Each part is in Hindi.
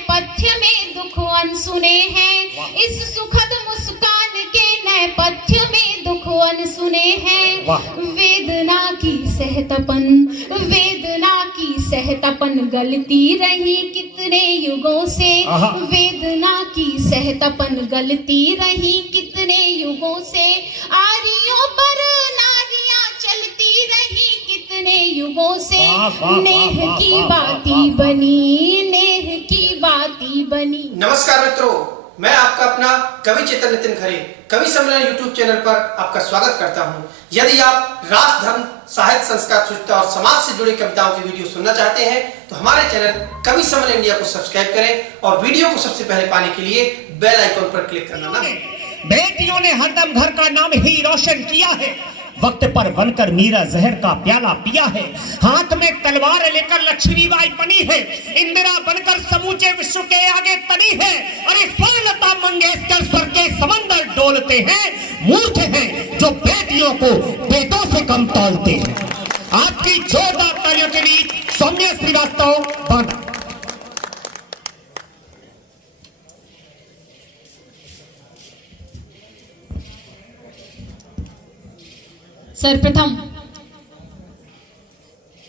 नेपथ्य में दुख अनसुने हैं। इस सुखद मुस्कान के नेपथ्य में दुख अनसुने हैं। वेदना की सहतपन गलती रही कितने युगों से। वेदना की सहतपन गलती रही कितने युगों से। आरियों पर नारियां चलती रही कितने युगों से। नेह की बाती बनी। नमस्कार मित्रों, मैं आपका अपना कवि चेतन नितिन खरे कवि सम्मेलन यूट्यूब चैनल पर आपका स्वागत करता हूं। यदि आप राष्ट्र, धर्म, साहित्य, संस्कार, शुचिता और समाज से जुड़ी कविताओं की वीडियो सुनना चाहते हैं तो हमारे चैनल कवि सम्मेलन इंडिया को सब्सक्राइब करें और वीडियो को सबसे पहले पाने के लिए बेल आइकन पर क्लिक करना ना। बेटियों ने हरदम घर का नाम ही रोशन किया है। वक्त पर बनकर मीरा जहर का प्याला पिया है। हाथ में तलवार लेकर लक्ष्मीबाई बनी है। इंदिरा बनकर समूचे विश्व के आगे तनी है। अरे लता मंगेशकर स्वर के समंदर डोलते हैं। मूर्ख हैं जो बेटियों को बेटों से कम तौलते हैं। आपकी जोरदार तालियों के बीच सौम्या श्रीवास्तव बांदा। सर्वप्रथम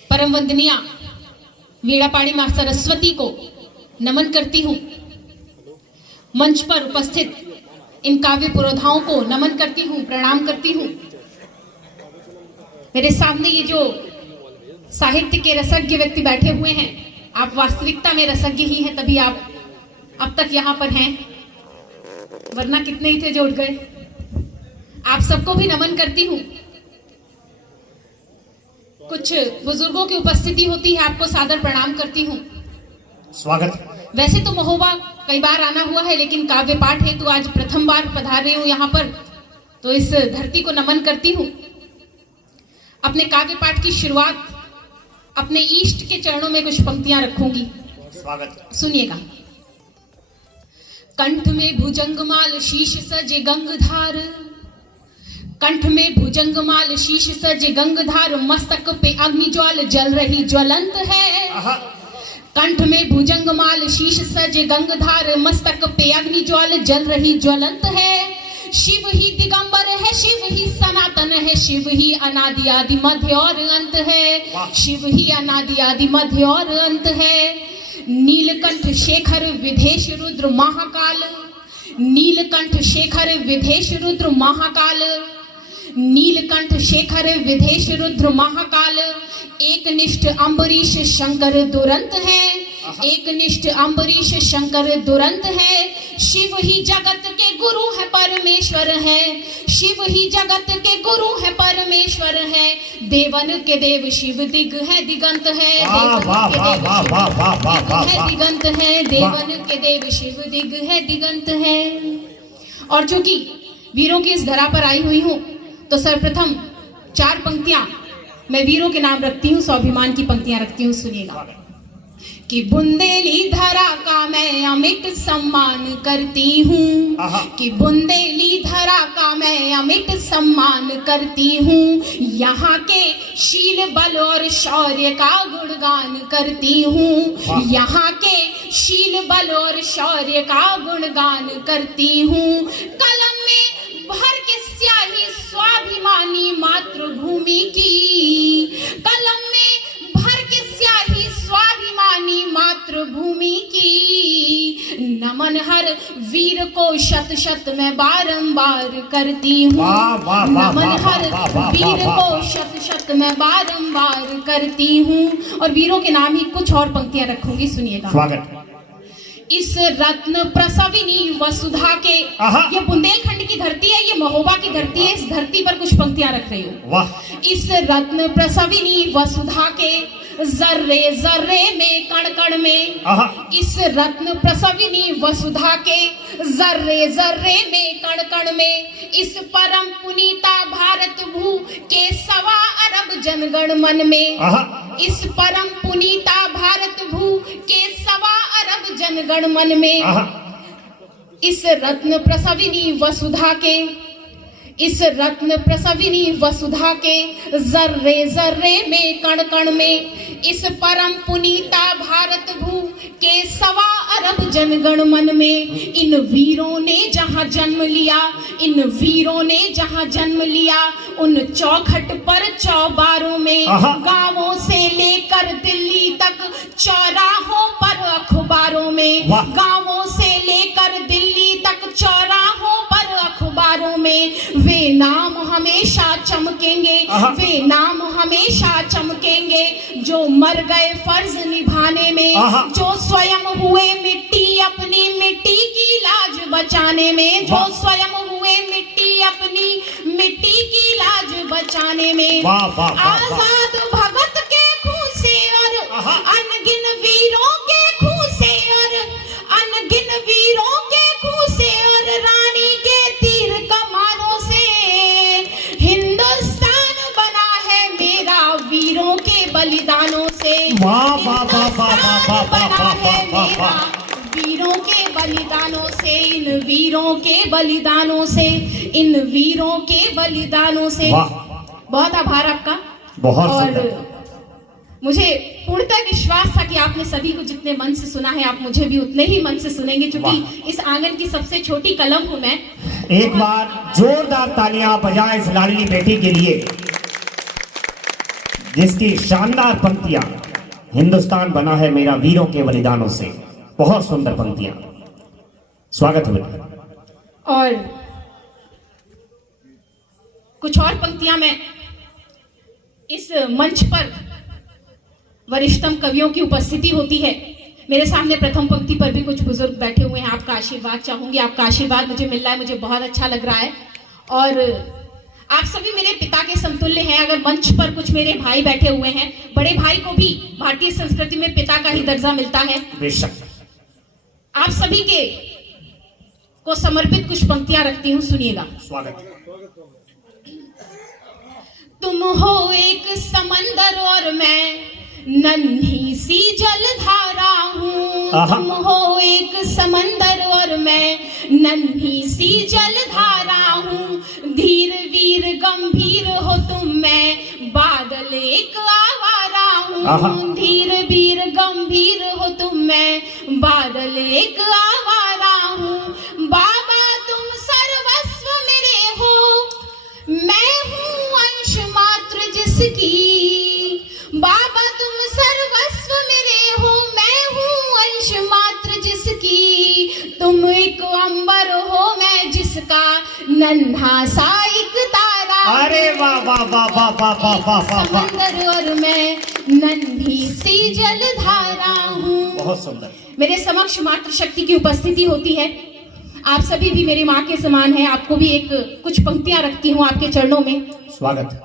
परम वंदनीय वीणापाणी मां सरस्वती को नमन करती हूं। मंच पर उपस्थित इन काव्य पुरोधाओं को नमन करती हूं, प्रणाम करती हूं। मेरे सामने ये जो साहित्य के रसज्ञ व्यक्ति बैठे हुए हैं, आप वास्तविकता में रसज्ञ ही हैं, तभी आप अब तक यहां पर हैं, वरना कितने ही थे जो उठ गए। आप सबको भी नमन करती हूं। कुछ बुजुर्गों की उपस्थिति होती है, आपको सादर प्रणाम करती हूँ। स्वागत। वैसे तो महोबा कई बार आना हुआ है, लेकिन काव्य पाठ है तो आज प्रथम बार पधार रही हूँ यहाँ पर, तो इस धरती को नमन करती हूँ। अपने काव्य पाठ की शुरुआत अपने ईष्ट के चरणों में कुछ पंक्तियां रखूंगी। स्वागत। सुनिएगा। कंठ में भुजंगमाल शीश सजे गंगधार। कंठ में भुजंगमाल शीश सजे गंगधार। मस्तक पे अग्निज्वाल जल रही ज्वलंत है। कंठ में भुजंगमाल शीश सजे गंगधार। मस्तक पे अग्निज्वाल जल रही ज्वलंत है। शिव ही दिगंबर है, शिव ही सनातन है, शिव ही अनादि आदि मध्य और अंत है। शिव ही अनादि आदि मध्य और अंत है। नीलकंठ शेखर विदेश रुद्र महाकाल। नीलकंठ शेखर विदेश रुद्र महाकाल। नीलकंठ शेखर विदेश रुद्र महाकाल। एक निष्ठ अम्बरीश शंकर दुरंत है। एक निष्ठ अम्बरीश शंकर दुरंत है। शिव ही जगत के गुरु है, परमेश्वर है। शिव ही जगत के गुरु है, परमेश्वर है। देवन के देव शिव दिग है, दिगंत है। दिगंत है। देवन के देव शिव दिग है, दिगंत है। और चूंकि वीरों की इस धरा पर आई हुई हूं तो सर्वप्रथम 4 पंक्तियां मैं वीरों के नाम रखती हूँ, स्वाभिमान की पंक्तियां रखती हूँ। सुनिएगा कि बुंदेली धरा का मैं अमिट सम्मान करती हूँ। कि बुंदेली धरा का मैं अमिट सम्मान करती हूँ। यहाँ के शील बल और शौर्य का गुणगान करती हूँ। यहाँ के शील बल और शौर्य का गुणगान करती हूँ। कलम में भर के स्याही स्वाभिमानी मातृभूमि की। कलम में भर के स्याही स्वाभिमानी मातृभूमि की। नमन हर वीर को शत शत मैं बारंबार करती हूँ। नमन हर वीर को शत शत मैं बारंबार करती हूँ। और वीरों के नाम ही कुछ और पंक्तियां रखूंगी, सुनिएगा। इस रत्न प्रसविनी वसुधा के, ये बुंदेलखंड की धरती है, ये महोबा की धरती है, इस धरती पर कुछ पंक्तियां रख रही हूँ। इस रत्न प्रसविनी वसुधा के जर्रे जर्रे में कण कण में। इस रत्न प्रसविनी वसुधा के जर्रे जर्रे में कण कण में। इस परम पुनीता भारत भू के 1.25 अरब जनगण मन में। इस परम पुनीता भारत भू के 1.25 अरब जनगण मन में। इस रत्न प्रसविनी वसुधा के, इस रत्न प्रसविनी वसुधा के जर्रे जर्रे में कण कण में। इस परम पुनीता भारत भू के 1.25 अरब जनगण मन में। इन वीरों ने जहां जन्म लिया, इन वीरों ने जहां जन्म लिया, उन चौखट पर चौबारों में, गांवों से लेकर दिल्ली तक चौराहों पर अखबारों में, गांवों से लेकर दिल्ली तक चौराहों पर अखबारों में, वे नाम हमेशा चमकेंगे, वे नाम हमेशा चमकेंगे, जो मर गए फर्ज निभाने में, जो स्वयं हुए मिट्टी अपनी मिट्टी की लाज बचाने में, जो स्वयं हुए मिट्टी अपनी मिट्टी की लाज बचाने में। आजाद भगत के खून से और अनगिन वीरों के खून से और अनगिन वीरों के खून से और रानी के तीर कमानों से हिंदुस्तान बना है मेरा, वीरों के बलिदानों से। वीरों के बलिदानों से, इन वीरों के बलिदानों से, इन वीरों के बलिदानों से। बहुत आभार आपका। और मुझे पूर्णतः विश्वास था कि आपने सभी को जितने मन से सुना है, आप मुझे भी उतने ही मन से सुनेंगे, क्योंकि इस आंगन की सबसे छोटी कलम हूं मैं। एक बार जोरदार तालियां बजाएं इस लाडली बेटी के लिए, जिसकी शानदार पंक्तियां हिंदुस्तान बना है मेरा वीरों के बलिदानों से। बहुत सुंदर पंक्तियां। स्वागत है बेटा। और कुछ और पंक्तियां मैं इस मंच पर वरिष्ठतम कवियों की उपस्थिति होती है। मेरे सामने प्रथम पंक्ति पर भी कुछ बुजुर्ग बैठे हुए हैं। आपका आशीर्वाद चाहूंगी, आपका आशीर्वाद मुझे मिल रहा है, मुझे बहुत अच्छा लग रहा है। और आप सभी मेरे पिता के समतुल्य हैं। अगर मंच पर कुछ मेरे भाई बैठे हुए हैं, बड़े भाई को भी भारतीय संस्कृति में पिता का ही दर्जा मिलता है। बेशक। आप सभी के को समर्पित कुछ पंक्तियां रखती हूं, सुनिएगा। स्वागत। तुम हो एक समंदर और मैं नन्ही सी जलधारा हूँ। तुम हो एक समंदर और मैं नन्ही सी जलधारा हूँ। धीर वीर गंभीर हो तुम, मैं बादल एक आवारा हूँ। धीर वीर गंभीर हो तुम, मैं बादल एक आवारा हूँ। बाबा तुम सर्वस्व मेरे हो, मैं हूँ अंश मात्र जिसकी। बाबा तुम सर्वस्व मेरे हो, मैं हूँ अंश मात्र जिसकी। तुम एक अंबर हो, मैं जिसका नन्हा सा एक तारा। अरे वाह वाह वाह वाह वाह वाह वाह वाह। समंदर और मैं नन्ही सी जलधारा हूँ। बहुत सुंदर। मेरे समक्ष मातृ शक्ति की उपस्थिति होती है। आप सभी भी मेरी माँ के समान हैं। आपको भी एक कुछ पंक्तियां रखती हूँ आपके चरणों में। स्वागत।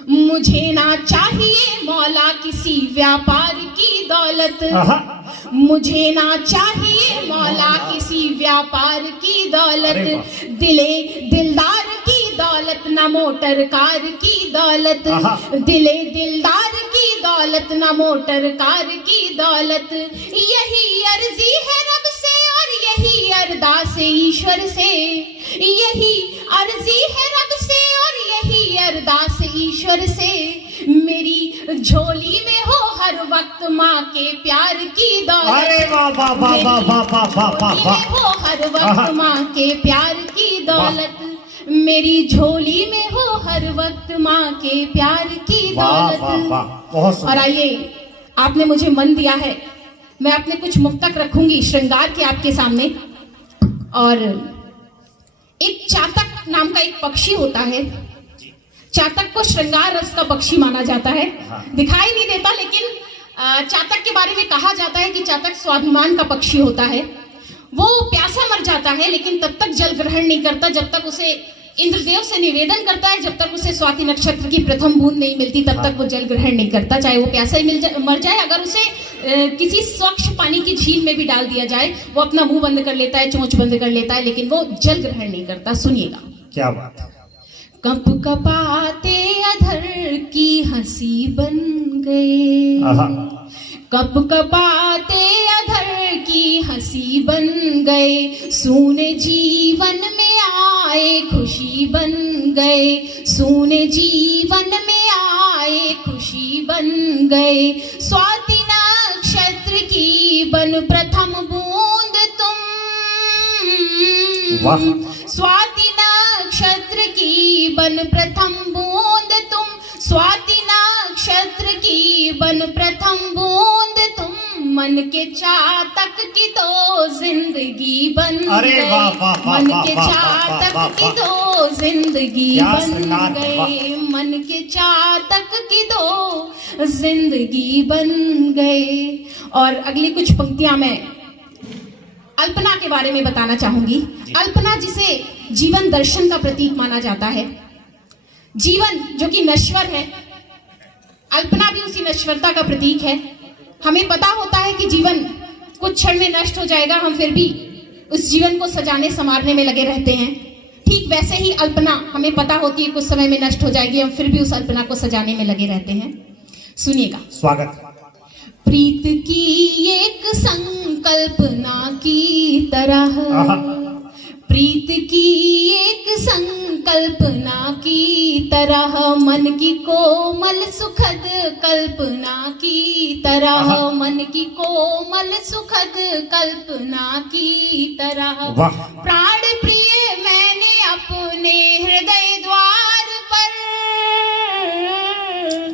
मुझे ना चाहिए मौला किसी व्यापार की दौलत। मुझे ना चाहिए मौला किसी व्यापार की दौलत। दिलदार की दौलत, ना मोटर कार की दौलत। दिलदार की दौलत, ना मोटर कार की दौलत। यही अर्जी है रब से और यही अरदास ईश्वर से। यही अर्जी है रब से और यही अरदास ईश्वर से। मेरी झोली में हो हर वक्त माँ के प्यार की दौलत। अरे वाह वाह वाह वाह वाह वाह वाह वाह वाह। हो हर वक्त माँ के प्यार की दौलत। मेरी झोली में हो हर वक्त माँ के प्यार की दौलत। और आइए, आपने मुझे मन दिया है, मैं अपने कुछ मुक्तक रखूंगी श्रृंगार के आपके सामने। और एक चातक नाम का एक पक्षी होता है। चातक को श्रृंगार रस का पक्षी माना जाता है। दिखाई नहीं देता, लेकिन चातक के बारे में कहा जाता है कि चातक स्वाभिमान का पक्षी होता है। वो प्यासा मर जाता है, लेकिन तब तक जल ग्रहण नहीं करता जब तक उसे इंद्रदेव से निवेदन करता है। जब तक उसे स्वाति नक्षत्र की प्रथम बूंद नहीं मिलती, तब तक वो जल ग्रहण नहीं करता, चाहे वो प्यासा ही मर जाए। अगर उसे किसी स्वच्छ पानी की झील में भी डाल दिया जाए, वो अपना मुंह बंद कर लेता है, चोंच बंद कर लेता है, लेकिन वो जल ग्रहण नहीं करता। सुनिएगा। क्या बात है। कप कपाते अधर की हंसी बन गए। कप कपाते अधर की हंसी बन गए। सूने जीवन में आए खुशी बन गए। सूने जीवन में आए खुशी बन गए। स्वाति नक्षत्र की बन प्रथम बूंद वाह। स्वाति नक्षत्र की बन प्रथम बूंद तुम, स्वाति नक्षत्र की बन प्रथम बूंद तुम, मन के चातक की तो जिंदगी बन अरे गई, वाह, वाह, वाह, मन वाह, के वाह, वाह, चातक वाह, की वाह। तो जिंदगी क्या बन श्रृंगार है, गए, मन के चातक की तो जिंदगी बन गए। और अगली कुछ पंक्तियां मैं अल्पना के बारे में बताना चाहूंगी। अल्पना जिसे जीवन दर्शन का प्रतीक माना जाता है, जीवन जो कि नश्वर है, अल्पना भी उसी नश्वरता का प्रतीक है। हमें पता होता है कि जीवन कुछ क्षण में नष्ट हो जाएगा, हम फिर भी उस जीवन को सजाने संवारने में लगे रहते हैं। ठीक वैसे ही अल्पना हमें पता होती है कुछ समय में नष्ट हो जाएगी, हम फिर भी उस अल्पना को सजाने में लगे रहते हैं। सुनिएगा। स्वागत। प्रीत की एक संकल्पना की तरह, प्रीत की एक संकल्पना की तरह, मन की कोमल सुखद कल्पना की तरह, मन की कोमल सुखद कल्पना की तरह। वाह। प्राण प्रिय मैंने अपने हृदय द्वार पर,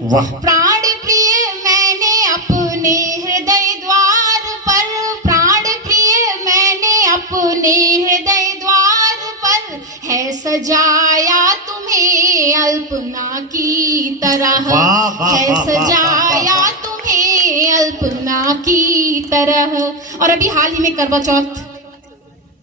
वाह। प्राण प्रिय मैंने अपने हृदय द्वार पर, प्राण प्रिय मैंने अपने हृदय द्वार पर, है सजाया तुम्हें अल्पना की तरह, वाह, वाह, है वाह, वाह, सजाया वाह, तुम्हें अल्पना की तरह। और अभी हाल ही में करवा चौथ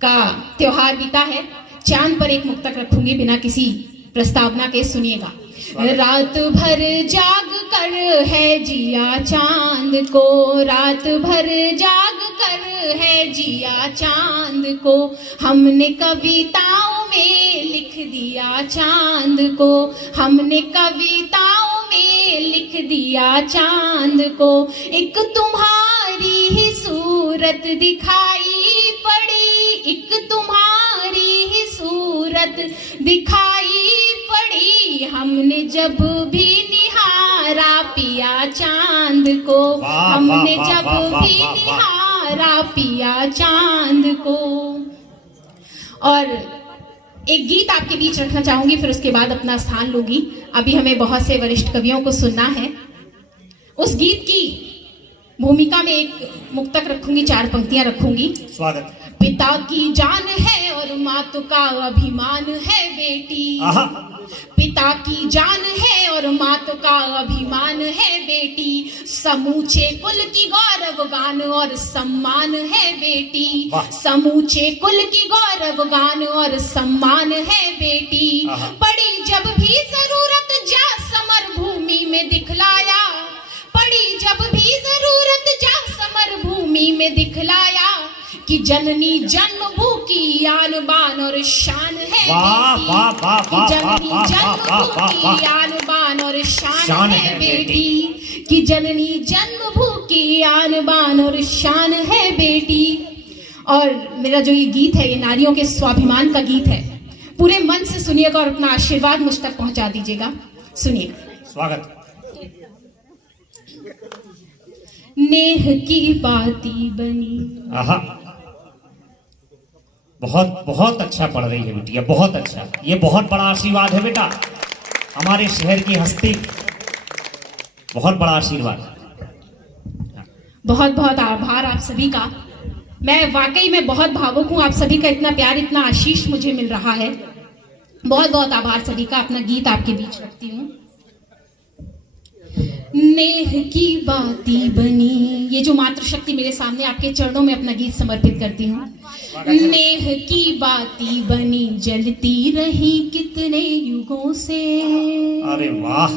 का त्योहार बीता है, चांद पर एक मुक्तक रखूंगी बिना किसी प्रस्तावना के, सुनिएगा। रात भर जाग कर है जिया चांद को, रात भर जाग कर है जिया चांद को, हमने कविताओं में लिख दिया चांद को, हमने कविताओं में लिख दिया चांद को। एक तुम्हारी ही सूरत दिखाई पड़ी, एक तुम्हारी ही सूरत दिखाई पड़ी, हमने जब भी निहारा पिया चांद को, हमने जब भी निहारा पिया चांद को। और एक गीत आपके बीच रखना चाहूंगी, फिर उसके बाद अपना स्थान लूंगी। अभी हमें बहुत से वरिष्ठ कवियों को सुनना है। उस गीत की भूमिका में एक मुक्तक रखूंगी, 4 पंक्तियां रखूंगी। स्वागत। पिता की जान है और माता का अभिमान है बेटी, पिता की जान है और माता का अभिमान है बेटी, समूचे कुल की गौरव गान और सम्मान है बेटी, समूचे कुल की गौरव गान और सम्मान है बेटी। पड़ी जब भी जरूरत जा समर भूमि में दिखलाया, पड़ी जब भी जरूरत जा समर भूमि में दिखलाया, कि जननी जन्मभू की आन बान और शान है बेटी, कि जननी जन्मभू की आन बान और शान है बेटी, कि जननी जन्मभू की आन बान और शान है बेटी। और मेरा जो ये गीत है, ये नारियों के स्वाभिमान का गीत है। पूरे मन से सुनिएगा और अपना आशीर्वाद मुझ तक पहुंचा दीजिएगा। सुनिएगा। स्वागत। नेह की बाती बनी। बहुत बहुत अच्छा पढ़ रही है बेटिया, बहुत अच्छा। ये बहुत बड़ा आशीर्वाद है बेटा, हमारे शहर की हस्ती, बहुत बड़ा आशीर्वाद। बहुत बहुत आभार आप सभी का। मैं वाकई में बहुत भावुक हूँ, आप सभी का इतना प्यार, इतना आशीष मुझे मिल रहा है। बहुत बहुत आभार सभी का। अपना गीत आपके बीच रखती हूँ। नेह की बाती बनी, ये जो मातृशक्ति मेरे सामने, आपके चरणों में अपना गीत समर्पित करती हूँ। नेह की बाती बनी जलती रही कितने युगों से। अरे वाह।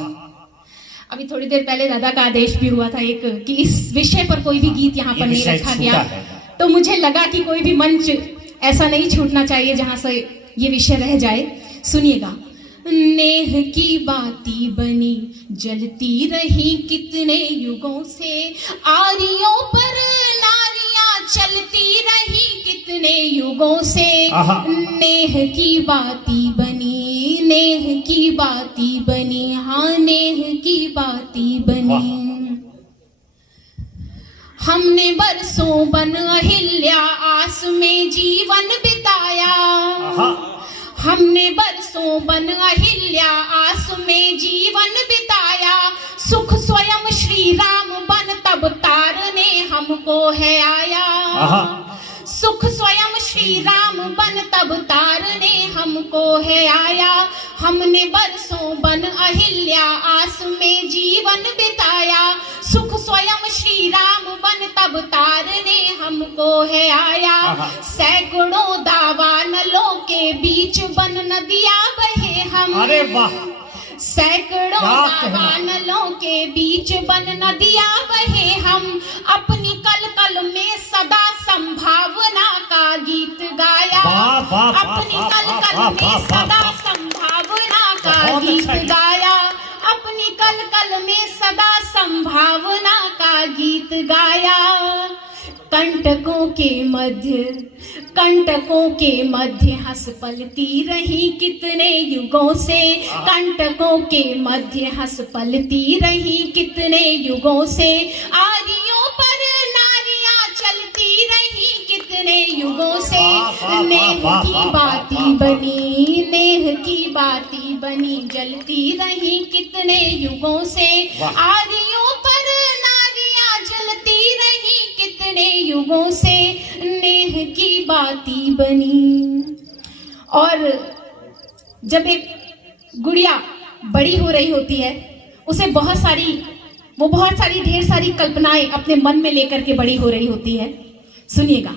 अभी थोड़ी देर पहले दादा का आदेश भी हुआ था एक, कि इस विषय पर कोई भी गीत यहाँ पर नहीं रखा गया, तो मुझे लगा कि कोई भी मंच ऐसा नहीं छूटना चाहिए जहां से ये विषय रह जाए। सुनिएगा। नेह की बाती बनी जलती रही कितने युगों से, आरियों पर नारियां चलती रही कितने युगों से। नेह की बाती बनी, नेह की बाती बनी, हाँ नेह की बाती बनी। हमने बरसों बन अहिल्या आस में जीवन बिताया, हमने बरसों बन अहिल्या आस में जीवन बिताया, सुख स्वयं श्री राम बन तब तारने हमको है आया। सुख स्वयं श्री राम बन तब तारने हमको है आया। हमने बरसों बन अहिल्या आस में जीवन बिताया, सुख स्वयं श्री राम बन तब तारने हमको है आया। सैकड़ों दावानलों के बीच बन नदियां बहे हम, अरे वाह, सैकड़ों दावानलों के बीच बन नदियां बहे हम, अपनी कल कल में सदा संभावना का गीत गाया। अपनी कल कल में सदा संभावना का गीत गाया, अपनी कल कल में सदा संभावना का गीत गाया। कंटकों के मध्य हंस पलती रही कितने युगों से, कंटकों के मध्य हंस पलती रही कितने युगों से, आरियों पर नारियां चलती रही कितने युगों से। नेह की बाती बनी, नेह की बाती बनी, जलती रही कितने युगों से, आरियों पर नारियां जलती रही कितने युगों से, नेह की बाती बनी। और जब एक गुड़िया बड़ी हो रही होती है, उसे बहुत सारी ढेर सारी कल्पनाएं अपने मन में लेकर के बड़ी हो रही होती है। सुनिएगा।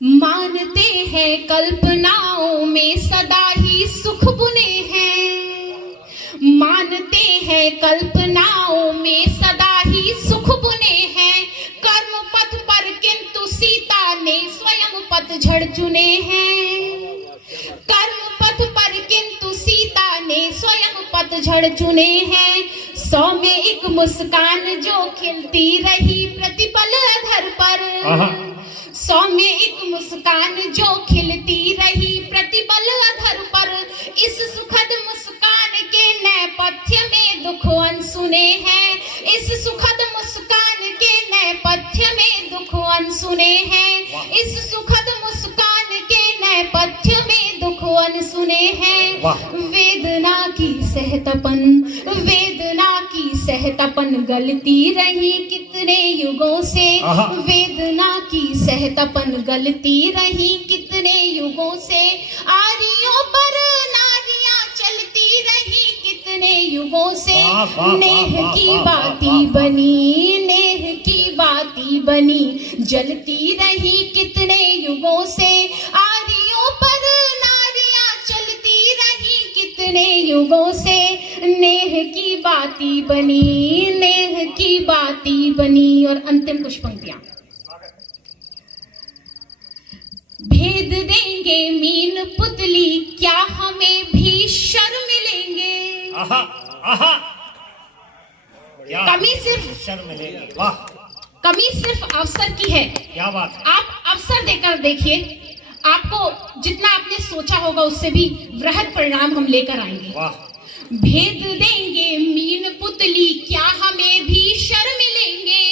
मानते हैं कल्पनाओं में सदा ही सुख बुने हैं, मानते हैं कल्पनाओं में सदा ही सुख बुने हैं, कर्म पथ पर किंतु सीता ने स्वयं पतझड़ चुने हैं, कर्म पथ पर किंतु सीता ने स्वयं पतझड़ चुने हैं। 100 में एक मुस्कान जो खिलती रही प्रतिपल अधर पर, 100 में एक मुस्कान जो खिलती रही प्रतिपल अधर पर, इस सुखद मुस्कान के नेपथ्य में दुख अनसुने हैं, इस सुखद मुस्कान के नेपथ्य में दुख अनसुने हैं, इस सुखद मुस्कान के नेपथ्य में दुख अनसुने हैं। वेदना की सहतपन गलती रही कितने युगों से, वेदना की सहतपन गलती रही कितने युगों से, आरियों पर नारियां चलती रही कितने युगों से, नेह की बाती बनी, नेह की बाती बनी, जलती रही कितने युगों से, आरियों पर नारियां चलती रही कितने युगों से, नेह की बाती बनी, नेह की बाती बनी। और अंतिम कुछ पंक्तियां। भेद देंगे मीन पुतली क्या हमें भी शर्म मिलेंगे, कमी सिर्फ अवसर की है। क्या बात है। आप अवसर देकर देखिए, आपको जितना आपने सोचा होगा उससे भी वृहद परिणाम हम लेकर आएंगे। भेद देंगे मीन पुतली क्या हमें भी शर्म मिलेंगे,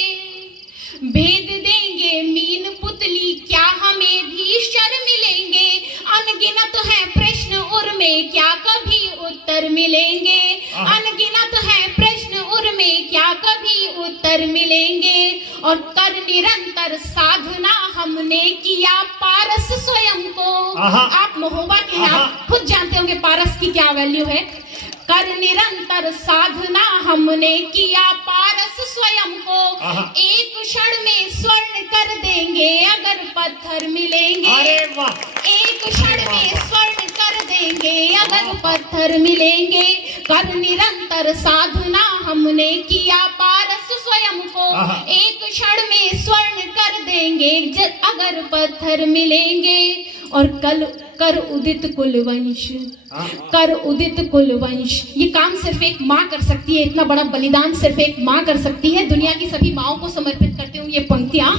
भेद देंगे मीन पुतली क्या हमें भी शर्म मिलेंगे, अनगिनत है प्रश्न उर्मे क्या कभी उत्तर मिलेंगे, अनगिनत है प्रश्न उर्मे क्या कभी उत्तर मिलेंगे। और कर निरंतर साधना हमने किया पारस स्वयं को, आप महोबा के हैं, आप खुद जानते होंगे पारस की क्या वैल्यू है। कर निरंतर साधना हमने किया पारस स्वयं को, एक क्षण में स्वर्ण कर देंगे अगर पत्थर मिलेंगे, एक क्षण में स्वर्ण कर देंगे अगर पत्थर मिलेंगे। कर निरंतर साधना हमने किया पारस स्वयं को, एक क्षण में स्वर्ण कर देंगे अगर पत्थर मिलेंगे। और कर उदित कुलवंश, कर उदित कुलवंश, ये काम सिर्फ एक माँ कर सकती है, इतना बड़ा बलिदान सिर्फ एक माँ कर सकती है। दुनिया की सभी माँओं को समर्पित करते हूँ ये पंक्तियां।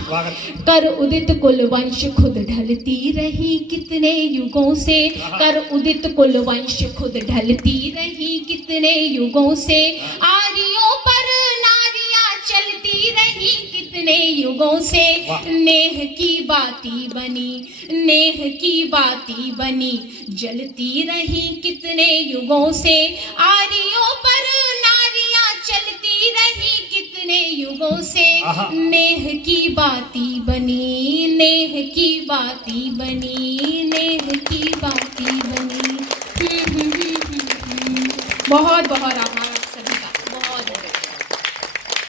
कर उदित कुलवंश खुद ढलती रही कितने युगों से, कर उदित कुलवंश खुद ढलती रही कितने युगों से, आरियों पर नारियां चलती रही कितने युगों से वाह। नेह की बाती बनी, नेह की बाती बनी, जलती रही कितने युगों से आरियों पर नारियां चलती रही कितने युगों से, आहा। नेह की बाती बनी, नेह की बाती बनी, नेह की बाती बनी। बहुत बहुत आभार।